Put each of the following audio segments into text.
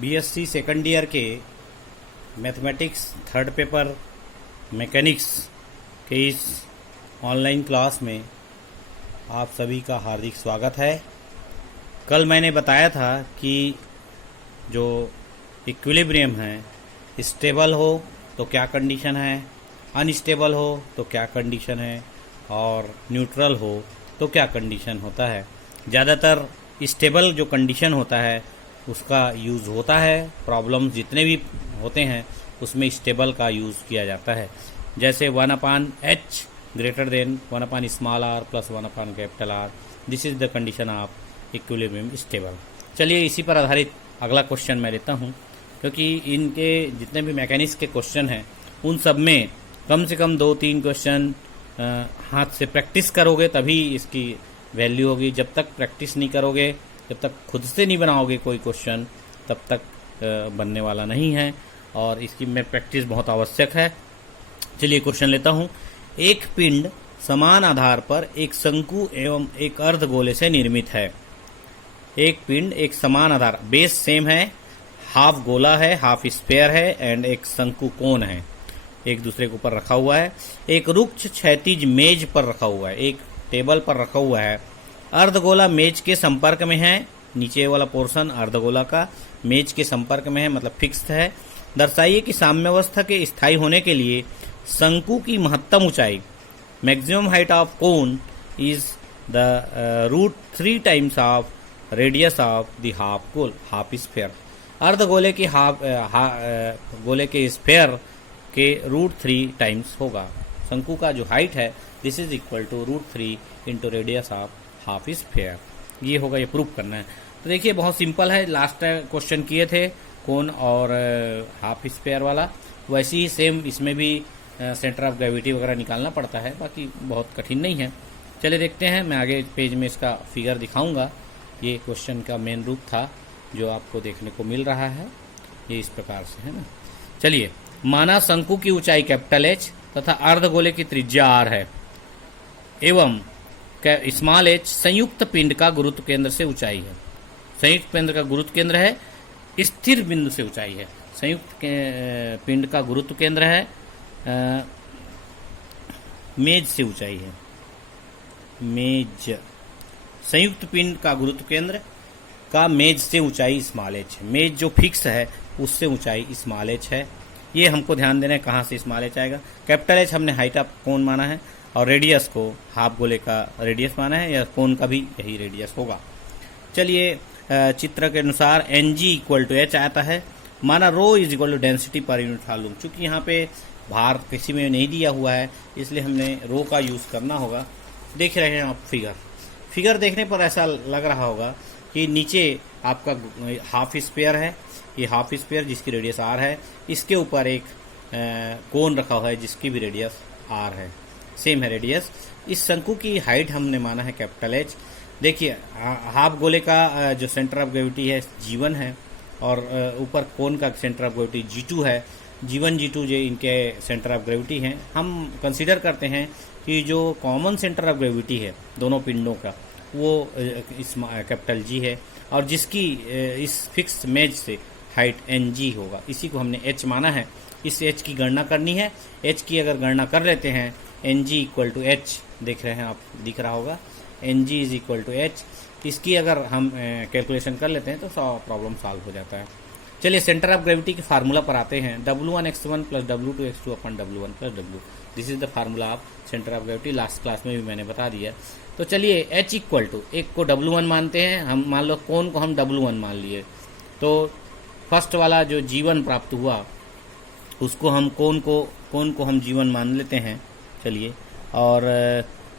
BSc second year के mathematics third paper mechanics के इस ऑनलाइन क्लास में आप सभी का हार्दिक स्वागत है। कल मैंने बताया था कि जो इक्विलिब्रियम है, स्टेबल हो तो क्या कंडीशन है, अनस्टेबल हो तो क्या कंडीशन है और न्यूट्रल हो तो क्या कंडीशन होता है। ज़्यादातर स्टेबल जो कंडीशन होता है उसका यूज़ होता है। प्रॉब्लम जितने भी होते हैं उसमें स्टेबल का यूज़ किया जाता है। जैसे 1/h greater than 1/r plus 1/R, this is the condition of equilibrium stable. चलिए इसी पर आधारित अगला क्वेश्चन मैं लेता हूँ, क्योंकि इनके जितने भी मैकेनिक्स के क्वेश्चन हैं उन सब में कम से कम 2-3 क्वेश्चन हाथ से प्रैक्टिस करोगे तभी इसकी वैल्यू होगी। जब तक प्रैक्टिस नहीं करोगे, जब तक खुद से नहीं बनाओगे कोई क्वेश्चन, तब तक बनने वाला नहीं है और इसकी में प्रैक्टिस बहुत आवश्यक है। चलिए क्वेश्चन लेता हूँ। एक पिंड समान आधार पर एक शंकु एवं एक अर्धगोले से निर्मित है। एक पिंड एक समान आधार, बेस सेम है, हाफ गोला है, हाफ स्फेयर है एंड एक शंकु कोण है, एक दूसरे के ऊपर रखा हुआ है। एक रुक्ष क्षैतिज मेज पर रखा हुआ है, एक टेबल पर रखा हुआ है। अर्धगोला मेज के संपर्क में है, नीचे वाला पोर्शन अर्धगोला का मेज के संपर्क में है, मतलब फिक्स्ड है। दर्शाइए कि साम्यावस्था के स्थायी होने के लिए शंकु की महत्तम ऊंचाई, maximum height of cone is the √3 times of radius of the half sphere. अर्धगोले की गोले के स्फेयर के √3 टाइम्स होगा। शंकु का जो हाइट है this is equal to √3 into radius of half sphere. ये होगा, ये प्रूव करना है। तो देखिए बहुत सिंपल है। लास्ट क्वेश्चन किए थे कोन और हाफ स्फेयर वाला, वैसे ही सेम इसमें भी सेंटर ऑफ ग्रेविटी वगैरह निकालना पड़ता है, बाकी बहुत कठिन नहीं है। चलिए देखते हैं, मैं आगे पेज में इसका फिगर दिखाऊंगा। ये क्वेश्चन का मेन रूप था जो आपको देखने को मिल रहा है, ये इस प्रकार से है ना। चलिए, माना शंकु की ऊंचाई कैपिटल H तथा अर्धगोले की त्रिज्या R है एवं स्मॉल h संयुक्त पिंड का गुरुत्व केंद्र से ऊंचाई है। संयुक्त पिंड का गुरुत्व केंद्र है, स्थिर बिंदु से ऊंचाई है। संयुक्त पिंड का गुरुत्व केंद्र है, मेज से ऊंचाई है। मेज, संयुक्त पिंड का गुरुत्व केंद्र का मेज से ऊंचाई स्मॉल h। मेज जो फिक्स है उससे ऊंचाई स्मॉल h है। ये हमको ध्यान देना है कहाँ से स्मॉल h आएगा। कैपिटल H हमने हाइट ऑफ कोन माना है और रेडियस को हाफ गोले का रेडियस माना है, या कोन का भी यही रेडियस होगा। चलिए चित्र के अनुसार Ng इक्वल टू H आता है। माना rho is equal to density पर यूनिट वॉल्यूम। चूंकि यहाँ पे भार किसी में नहीं दिया हुआ है इसलिए हमने रो का यूज़ करना होगा। देख रहे हैं आप फिगर देखने पर ऐसा लग रहा होगा कि नीचे आपका हाफ स्पेयर है, ये हाफ स्पेयर जिसकी रेडियस R है, इसके ऊपर एक कोन रखा हुआ है जिसकी भी रेडियस R है, सेम है रेडियस। इस शंकु की हाइट हमने माना है कैपिटल H। देखिए हाफ गोले का जो सेंटर ऑफ ग्रेविटी है G1 है और ऊपर कोन का सेंटर ऑफ ग्रेविटी G2 है। G1 G2 जो इनके सेंटर ऑफ ग्रेविटी हैं, हम कंसीडर करते हैं कि जो कॉमन सेंटर ऑफ ग्रेविटी है दोनों पिंडों का वो इस कैपिटल G है और जिसकी इस फिक्स मेज से हाइट Ng होगा, इसी को हमने H माना है। इस H की गणना करनी है। H की अगर गणना कर लेते हैं, Ng इक्वल टू H, देख रहे हैं आप, दिख रहा होगा, Ng is equal to H। इसकी अगर हम कैलकुलेशन कर लेते हैं तो प्रॉब्लम सॉल्व हो जाता है। चलिए सेंटर ऑफ ग्रेविटी के फार्मूला पर आते हैं। W1x1 plus W2x2 upon W1 plus W, this is the formula of centre of gravity. Last class में भी मैंने बता दिया। तो चलिए H इक्वल टू, एक को W1 मानते हैं हम, मान लो कोन को हम W1 मान लिए, तो फर्स्ट वाला जो G1 प्राप्त हुआ उसको हम कोन को हम G1 मान लेते हैं। चलिए, और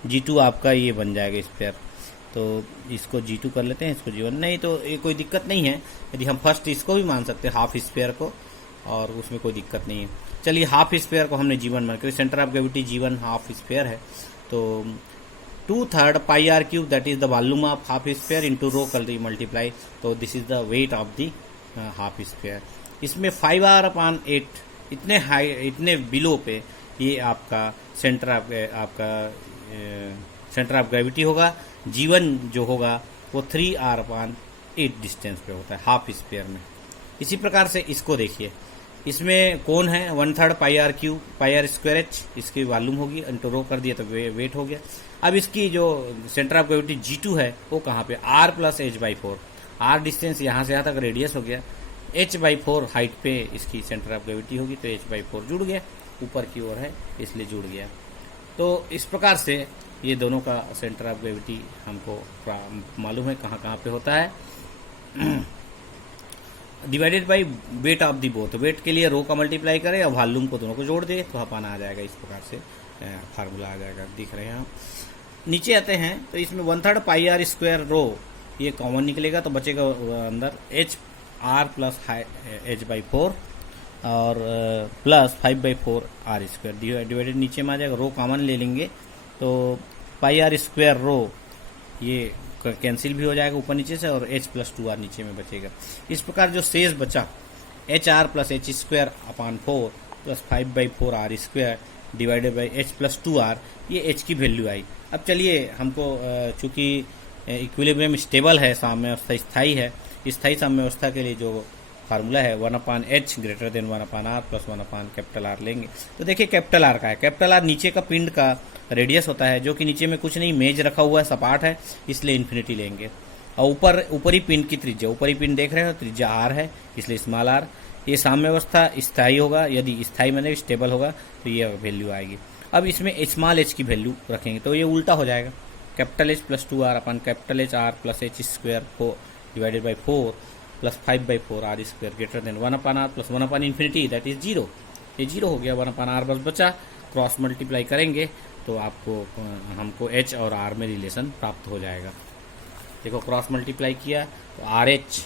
G2 आपका ये बन जाएगा स्फेयर, तो इसको G2 कर लेते हैं, इसको G1, नहीं तो ये कोई दिक्कत नहीं है। यदि हम फर्स्ट इसको भी मान सकते हैं हाफ स्फेयर को, और उसमें कोई दिक्कत नहीं है। चलिए हाफ स्फेयर को हमने G1 मान, क्योंकि centre of gravity G1 half sphere है, तो 2/3 πr³ that is the volume of half sphere into rho कर दी मल्टीप्लाई, तो this is the weight of the half sphere. इसमें 5r/8 इतने बिलो पे ये आपका सेंटर ऑफ ग्रेविटी होगा। G1 जो होगा वो 3r/8 डिस्टेंस पे होता है हाफ स्फेयर में। इसी प्रकार से इसको देखिए, इसमें कौन है 1/3 pi r q pi r square h, इसकी वॉल्यूम होगी, इंटू रो कर दिया तो वेट हो गया। अब इसकी जो सेंटर ऑफ ग्रेविटी G2 है वो कहाँ पे, R plus H/4, R distance यहाँ से यहाँ तक रेडियस हो गया, H/4 हाइट पे इसकी सेंटर ऑफ ग्रेविटी होगी, तो H/4 जुड़ गया, ऊपर की ओर है इसलिए जुड़ गया। तो इस प्रकार से ये दोनों का सेंटर ऑफ ग्रेविटी हमको मालूम है कहाँ कहाँ पे होता है। Divided by weight of the both, weight के लिए रो का मल्टीप्लाई करें और वॉल्यूम को दोनों को जोड़ दे तो अपान आ जाएगा, इस प्रकार से फार्मूला आ जाएगा, दिख रहे हैं हम। नीचे आते हैं तो इसमें 1/3 पाई आर स्क्वायर रो ये कॉमन निकलेगा तो बचेगा अंदर एच आर प्लस H/4 और प्लस 5/4 आर स्क्वायर, डिवाइडेड नीचे में आ जाएगा, रो कॉमन ले लेंगे तो पाई आर स्क्वायर रो ये कैंसिल भी हो जाएगा ऊपर नीचे से, और H प्लस 2R नीचे में बचेगा। इस प्रकार जो शेष बचा HR plus H²/4 plus 5/4 R square divided by H plus 2R, ये H की वैल्यू आई। अब चलिए हमको चूंकि इक्विलिब्रियम स्टेबल है, साम्यावस्था स्थायी है, स्थायी साम्यावस्था के लिए जो फार्मूला है 1/H greater than 1/R plus 1/R लेंगे। तो देखिए कैपिटल आर का है, कैपिटल आर नीचे का पिंड का रेडियस होता है, जो कि नीचे में कुछ नहीं मेज रखा हुआ है, सपाट है, इसलिए इन्फिनिटी लेंगे। और ऊपरी पिंड की त्रिज्या, ऊपरी पिंड देख रहे हो, त्रिज्या R है इसलिए स्मॉल r। ये साम्यावस्था स्थायी होगा, यदि स्थायी मैंने स्टेबल होगा तो ये वैल्यू आएगी। अब इसमें स्मॉल h की वैल्यू रखेंगे तो ये उल्टा हो जाएगा, capital H plus 2R upon capital H R plus H² divided by 4 plus 5/4 R square greater than 1/R plus 1/∞, that is 0। ये 0 हो गया, 1/R बस बचा, क्रॉस मल्टीप्लाई करेंगे तो आपको हमको H और R में रिलेशन प्राप्त हो जाएगा। देखो क्रॉस मल्टीप्लाई किया तो RH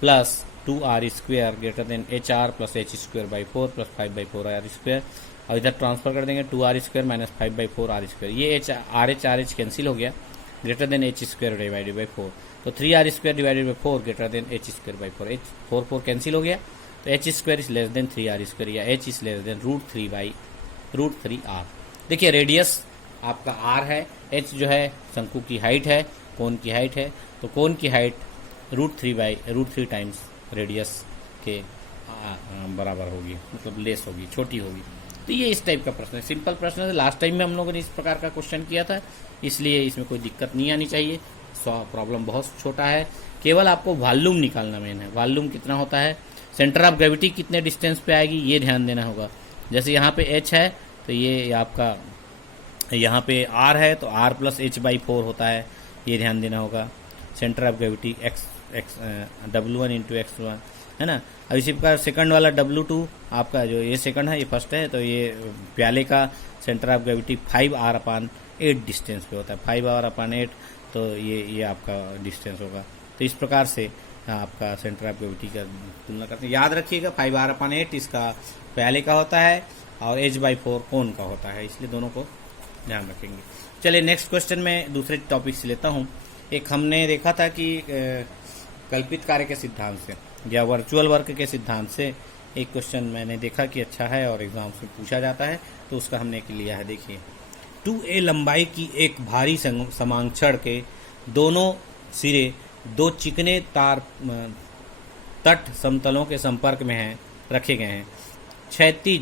plus 2R square greater than HR plus H²/4 plus 5/4 R square, और इधर ट्रांसफर कर देंगे 2R square minus 5/4 R square, ये RH कैंसिल हो गया, greater than H² divided by 4, तो 3R square divided by 4 greater than H²/4, H 4 cancel हो गया, तो H² is less than 3R square या H is less than √3R। देखिए radius आपका R है, H जो है शंकु की हाइट है, कोन की हाइट है, तो कोन की हाइट √3 टाइम्स रेडियस के बराबर होगी, मतलब लेस होगी, छोटी होगी। तो ये इस टाइप का प्रश्न है, सिंपल प्रश्न है। लास्ट टाइम में हम लोगों ने इस प्रकार का क्वेश्चन किया था, इसलिए इसमें कोई दिक्कत नहीं आनी चाहिए। प्रॉब्लम बहुत छोटा है, केवल आपको वॉल्यूम निकालना मेन है। वॉल्यूम कितना होता है, सेंटर ऑफ ग्रेविटी कितने डिस्टेंस पे आएगी ये ध्यान देना होगा। जैसे यहाँ पे H है तो ये आपका यहाँ पे R है तो R प्लस H/4 होता है, ये ध्यान देना होगा। Centre of gravity W1 into x1 है ना। अब इसी प्रकार सेकंड वाला W2 आपका जो ये सेकंड है, ये फर्स्ट है, तो ये प्याले का centre of gravity 5R/8 distance पे होता है, 5R/8, तो ये आपका डिस्टेंस होगा। तो इस प्रकार से आपका सेंटर ऑफ ग्रेविटी का तुलना करते हैं। याद रखिएगा 5R/8 इसका प्याले का होता है और H/4 कोन का होता है, इसलिए दोनों को ध्यान रखेंगे। चलिए नेक्स्ट क्वेश्चन में दूसरे टॉपिक से लेता हूँ। एक हमने देखा था कि कल्पित कार्य के सिद्धांत से या वर्चुअल वर्क के सिद्धांत से एक क्वेश्चन मैंने देखा कि अच्छा है और एग्जाम से पूछा जाता है, तो उसका हमने एक लिया है। देखिए 2a लंबाई की एक भारी समांक्षण के दोनों सिरे दो चिकने तार तट समतलों के संपर्क में हैं रखे गए हैं।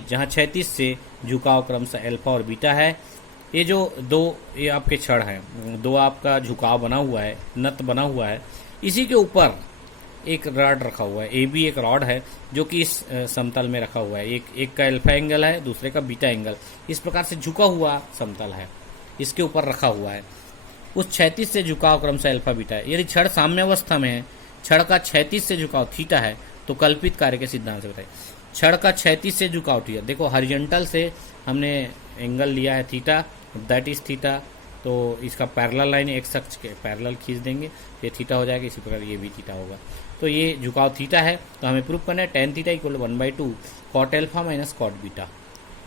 जहाँ क्षैतिज से झुकाव क्रमशः अल्फा और बीटा है। ये जो ये आपके छड़ हैं, दो आपका झुकाव बना हुआ है, नत बना हुआ है, इसी के ऊपर एक रॉड रखा हुआ है। ए बी एक रॉड है जो कि इस समतल में रखा हुआ है। एक का अल्फा एंगल है, दूसरे का बीटा एंगल, इस प्रकार से झुका हुआ समतल है, इसके ऊपर रखा हुआ है। उस क्षैतिज से झुकाव क्रमशः अल्फा बीटा है। यदि छड़ साम्यावस्था में है, छड़ का क्षैतिज से झुकाव थीटा है, तो कल्पित कार्य के सिद्धांत से बताइए। छड़ का क्षैतिज से झुकाव थीटा, देखो हॉरिजॉन्टल से हमने एंगल लिया है थीटा, दैट इज थीटा, तो इसका पैरेलल लाइन एक्स अक्ष के पैरेलल खींच देंगे, ये थीटा हो जाएगा। इसी प्रकार ये भी थीटा होगा। तो ये झुकाव थीटा है, तो हमें प्रूफ करना है tan theta equal 1/2 cot alpha minus cot beta,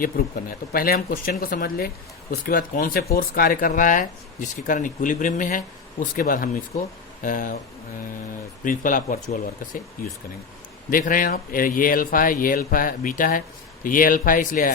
ये प्रूफ करना है। तो पहले हम क्वेश्चन को समझ ले, उसके बाद कौन से फोर्स कार्य कर रहा है जिसके कारण इक्विलिब्रियम में है, उसके बाद हम इसको प्रिंसिपल ऑफ वर्चुअल वर्क से यूज करेंगे। देख रहे हैं आप, ये अल्फा है, ये अल्फा है, बीटा है, तो ये अल्फा है इसलिए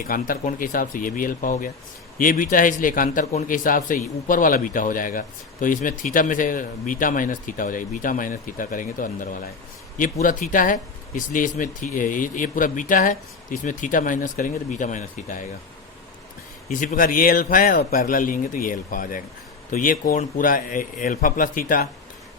एकांतर कोण के हिसाब से ये भी अल्फा हो गया। ये बीटा है इसलिए एकांतर कोण के हिसाब से ऊपर वाला बीटा हो जाएगा, तो इसमें थीटा में से बीटा माइनस थीटा हो जाएगी, बीटा माइनस थीटा करेंगे तो अंदर वाला है। ये पूरा थीटा है इसलिए इसमें ये पूरा बीटा है तो इसमें थीटा माइनस करेंगे तो बीटा माइनस थीटा आएगा। इसी प्रकार ये अल्फा है और पैरेलल लेंगे तो ये अल्फा आ जाएगा। तो ये कोण पूरा अल्फा प्लस थीटा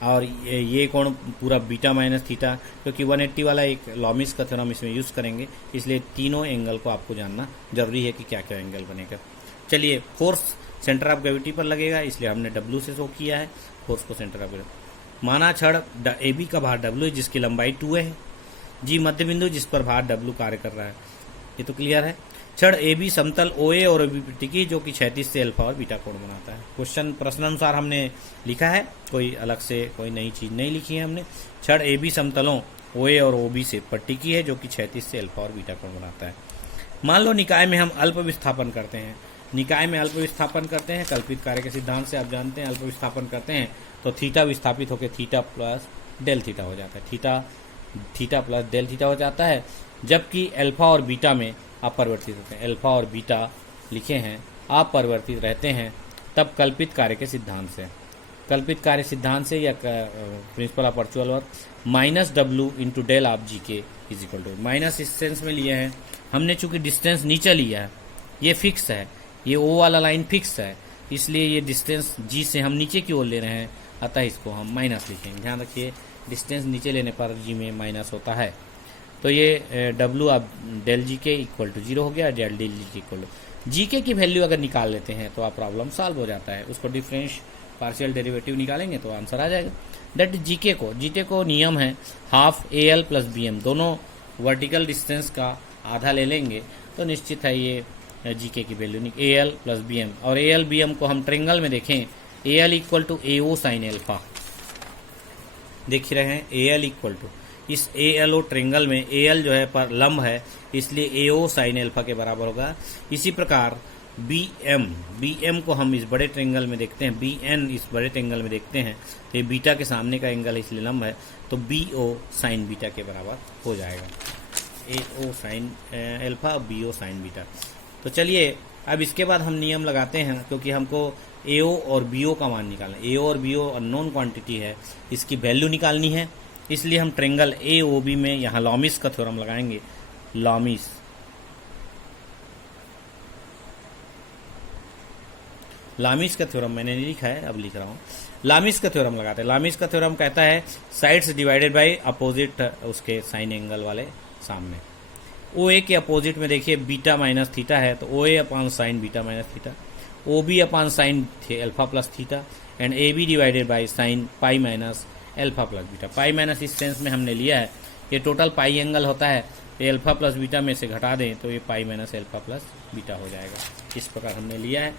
और ये कोण पूरा बीटा माइनस थीटा, क्योंकि 180 वाला एक लॉमिस का थ्योरम इसमें यूज़ करेंगे, इसलिए तीनों एंगल को आपको जानना जरूरी है कि क्या क्या एंगल बनेगा। चलिए, फोर्स सेंटर ऑफ ग्रेविटी पर लगेगा इसलिए हमने W से शो किया है फोर्स को सेंटर ऑफ ग्रेविटी। माना छड़ AB का भार W है जिसकी लंबाई 2a है, G मध्य बिंदु जिस पर भार W कार्य कर रहा है, ये तो क्लियर है। छड़ AB समतल OA और OB पर टिकी जो कि क्षैतिज से अल्फा और बीटा कोण बनाता है। क्वेश्चन प्रश्नानुसार हमने लिखा है, कोई अलग से कोई नई चीज नहीं लिखी है हमने। छड़ AB समतलों OA और OB से पर टिकी है जो कि क्षैतिज से अल्फा और बीटा कोण बनाता है। मान लो निकाय में हम अल्प विस्थापन करते हैं, निकाय में अल्प विस्थापन करते हैं, कल्पित कार्य के सिद्धांत से आप जानते हैं अल्प विस्थापन करते हैं तो थीटा विस्थापित होकर थीटा प्लस डेल थीटा हो जाता है, थीटा प्लस डेल थीटा हो जाता है, जबकि अल्फा और बीटा में अपरिवर्तित होते हैं। अल्फा और बीटा लिखे हैं अपरिवर्तित रहते हैं, तब कल्पित कार्य के सिद्धांत से, कल्पित कार्य सिद्धांत से या principle of virtual work minus W into del of GK is equal to, minus इस सेंस में लिए हैं हमने, चूंकि डिस्टेंस नीचे लिया है, ये फिक्स है, ये O वाला लाइन फिक्स है, इसलिए ये डिस्टेंस G से हम नीचे की ओर ले रहे हैं, अतः इसको हम माइनस लिखेंगे। ध्यान रखिए डिस्टेंस नीचे लेने पर G में माइनस होता है। तो ये W अब डेल GK इक्वल टू 0 हो गया, del GK equal to GK की वैल्यू अगर निकाल लेते हैं तो आप प्रॉब्लम सॉल्व हो जाता है। उसको डिफरेंस पार्शियल डेरिवेटिव निकालेंगे तो आंसर आ जाएगा। दैट GK को नियम है हाफ AL प्लस BM, दोनों वर्टिकल डिस्टेंस का आधा ले लेंगे तो निश्चित है ये GK की वैल्यू AL प्लस BM, और AL BM को हम ट्रेंगल में देखें AL equal to AO sine alpha, देख ही रहे हैं AL इक्वल टू, इस ALO ट्रेंगल में AL जो है पर लंब है इसलिए AO साइन एल्फा के बराबर होगा। इसी प्रकार BM को हम इस बड़े ट्रेंगल में देखते हैं, BN इस बड़े ट्रेंगल में देखते हैं तो ये बीटा के सामने का एंगल है इसलिए लंब है, तो BO साइन बीटा के बराबर हो जाएगा, AO sine alpha BO sign beta. तो चलिए अब इसके बाद हम नियम लगाते हैं, क्योंकि हमको AO और BO का मान निकालना है। AO और BO अननोन क्वांटिटी है, इसकी वैल्यू निकालनी है, इसलिए हम ट्रेंगल AOB में यहाँ लॉमिस का थ्योरम लगाएंगे। लामिस का थ्योरम मैंने नहीं लिखा है, अब लिख रहा हूँ। लामिस का थ्योरम लगाते हैं। लामिस का थ्योरम कहता है साइड्स डिवाइडेड बाय अपोजिट उसके साइन एंगल वाले सामने। OA के अपोजिट में देखिए बीटा माइनस थीटा है तो OA upon sine beta minus theta, OB upon sine alpha plus theta and AB divided by sine pi minus alpha plus beta. Pi minus इस sense में हमने लिया है, ये टोटल पाई एंगल होता है, ये अल्फा प्लस बीटा में से घटा दें तो ये pi minus alpha plus beta हो जाएगा। इस प्रकार हमने लिया है।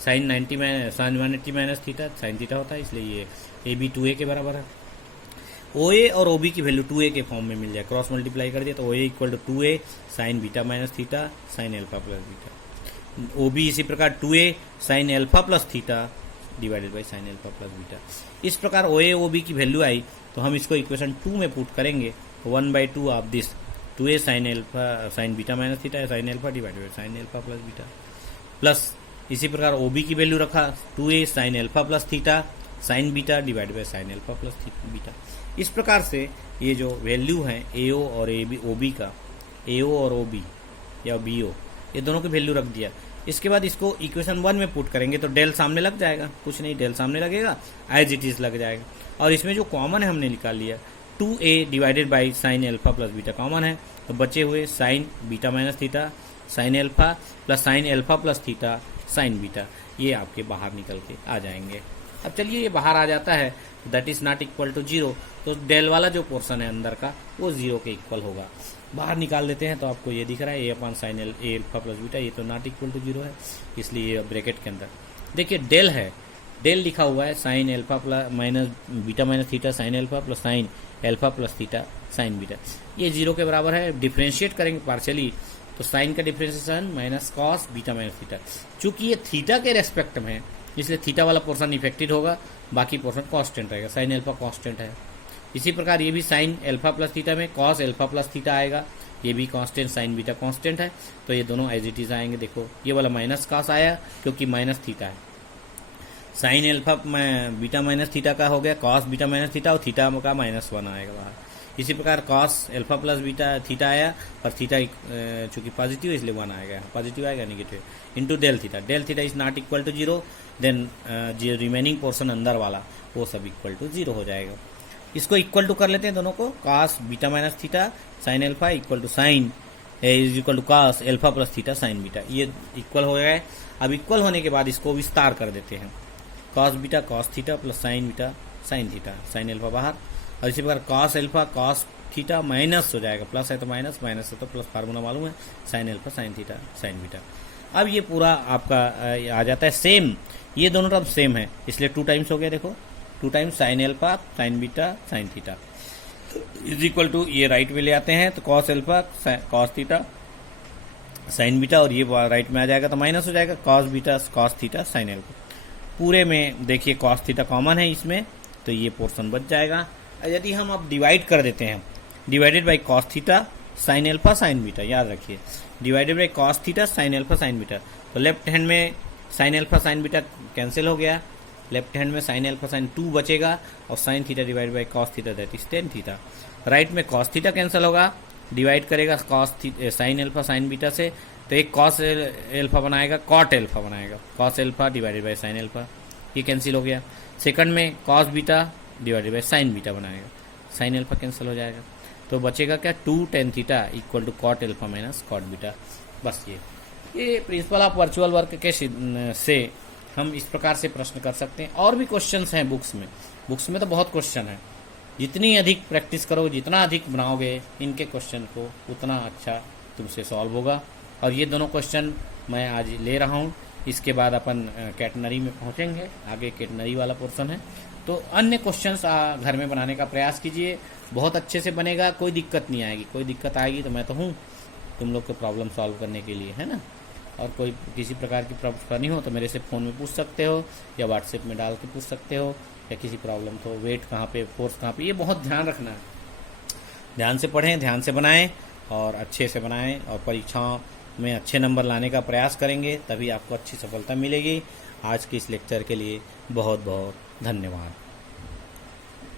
Sine 180 minus theta sine theta होता है, इसलिए ये AB 2A के बराबर है। OA और OB की वैल्यू 2A के फॉर्म में मिल जाए, क्रॉस मल्टीप्लाई कर दिया तो OA equal to 2A sine beta minus theta sine alpha plus beta, OB इसी प्रकार 2A sine alpha plus theta divided by sine alpha plus beta. इस प्रकार OA OB की वैल्यू आई तो हम इसको इक्वेशन 2 में पुट करेंगे, 1/2 of this 2A sine alpha sine beta minus theta sine alpha divided by sine alpha plus beta, plus इसी प्रकार OB की वैल्यू रखा 2A sine alpha plus theta sine beta divide by sine alpha plus beta. इस प्रकार से ये जो value है AO और OB का, AO और OB या BO, ये दोनों की वैल्यू रख दिया। इसके बाद इसको इक्वेशन 1 में पुट करेंगे तो डेल सामने लग जाएगा, कुछ नहीं डेल सामने लगेगा, एज इट इज लग जाएगा। और इसमें जो कॉमन है हमने निकाल लिया 2A divided by sine alpha plus beta common है, तो बचे हुए sign beta minus theta sine alpha plus sign alpha plus theta sine beta, ये आपके बाहर निकल के आ जाएंगे। अब चलिए ये बाहर आ जाता है, that is not equal to 0, तो डेल वाला जो पोर्शन है अंदर का वो 0 के इक्वल होगा। बाहर निकाल देते हैं तो आपको ये दिख रहा है A upon sine alpha plus beta, ये तो नॉट इक्वल टू 0 है, इसलिए ये ब्रैकेट के अंदर देखिए डेल है, डेल लिखा हुआ है sign alpha plus minus beta minus theta sine alpha plus sign alpha plus theta sine beta, ये 0 के बराबर है। डिफ्रेंशिएट करेंगे पार्शियली तो साइन का differentiation minus cos beta minus theta, चूंकि ये थीटा के रेस्पेक्ट में है इसलिए थीटा वाला पोर्शन इफेक्टेड होगा, बाकी पोर्शन कांस्टेंट रहेगा, साइन अल्फा कांस्टेंट है। इसी प्रकार ये भी साइन अल्फा प्लस थीटा में कॉस अल्फा प्लस थीटा आएगा, ये भी कांस्टेंट, साइन बीटा कांस्टेंट है, तो ये दोनों एज इट इज आएंगे। देखो ये वाला माइनस कॉस आया क्योंकि माइनस थीटा है, sine alpha beta minus theta का हो गया कॉस बीटा माइनस थीटा, और थीटा का -1 आएगा बाहर। इसी प्रकार cos alpha plus beta theta आया, और थीटा चूंकि पॉजिटिव इसलिए 1 आएगा, पॉजिटिव आएगा negative, into del theta is not equal to 0, then जो रिमेनिंग पोर्शन अंदर वाला वो सब इक्वल टू 0 हो जाएगा। इसको इक्वल टू कर लेते हैं दोनों को, cos beta minus theta sine alpha equal to sine is equal to cos alpha plus theta sine beta, ये इक्वल हो गए। अब इक्वल होने के बाद इसको विस्तार कर देते हैं, cos beta cos theta plus sign beta sine theta, sine alpha बाहर, और इसी प्रकार cos alpha cos theta minus हो जाएगा, प्लस है तो माइनस, माइनस है तो प्लस, फार्मूला मालूम है, sign alpha sine theta sine beta. अब ये पूरा आपका आ जाता है सेम, ये दोनों टर्म सेम है इसलिए 2 टाइम्स हो गया। देखो 2 times sine alpha sine beta sine theta is equal to, ये राइट में ले आते हैं तो cos alpha cos theta sine beta, और ये राइट में आ जाएगा तो माइनस हो जाएगा cos beta cos theta sine alpha. पूरे में देखिए कॉस थीटा कॉमन है इसमें, तो ये पोर्शन बच जाएगा। यदि हम अब डिवाइड कर देते हैं, divided by cos theta sine alpha sine beta, याद रखिए divided by cos theta sine alpha sine beta, तो लेफ्ट हैंड में sign alpha sine beta cancel हो गया, लेफ्ट हैंड में साइन अल्फा साइन 2 बचेगा, और sine theta divide by cos theta that is tan theta. Right में cos theta cancel होगा, divide करेगा cos sine alpha sine beta से, तो एक कॉस एल्फा बनाएगा कॉट एल्फा बनाएगा, cos alpha divided by sine alpha, ये कैंसिल हो गया। सेकंड में cos beta divided by sine beta बनाएगा, साइन एल्फा कैंसिल हो जाएगा, तो बचेगा क्या 2 tan theta equal to cot alpha minus cot beta. बस ये प्रिंसिपल ऑफ वर्चुअल वर्क के से हम इस प्रकार से प्रश्न कर सकते हैं। और भी क्वेश्चंस हैं बुक्स में तो बहुत क्वेश्चन है, जितनी अधिक प्रैक्टिस करोगे जितना अधिक बनाओगे इनके क्वेश्चन को उतना अच्छा तुमसे सॉल्व होगा। और ये दोनों क्वेश्चन मैं आज ले रहा हूँ, इसके बाद अपन कैटनरी में पहुँचेंगे, आगे कैटनरी वाला पोर्शन है, तो अन्य क्वेश्चंस घर में बनाने का प्रयास कीजिए, बहुत अच्छे से बनेगा, कोई दिक्कत नहीं आएगी। कोई दिक्कत आएगी तो मैं तो हूँ तुम लोग के प्रॉब्लम सॉल्व करने के लिए, है ना। और कोई किसी प्रकार की प्रॉब्लम हो तो मेरे से फ़ोन में पूछ सकते हो, या व्हाट्सएप में डाल के पूछ सकते हो, या किसी प्रॉब्लम तो वेट कहाँ पे फोर्स कहाँ पे, ये बहुत ध्यान रखना है। ध्यान से पढ़ें, ध्यान से बनाएं और अच्छे से बनाएं, और परीक्षाओं में अच्छे नंबर लाने का प्रयास करेंगे, तभी आपको अच्छी सफलता मिलेगी। आज के इस लेक्चर के लिए बहुत बहुत धन्यवाद।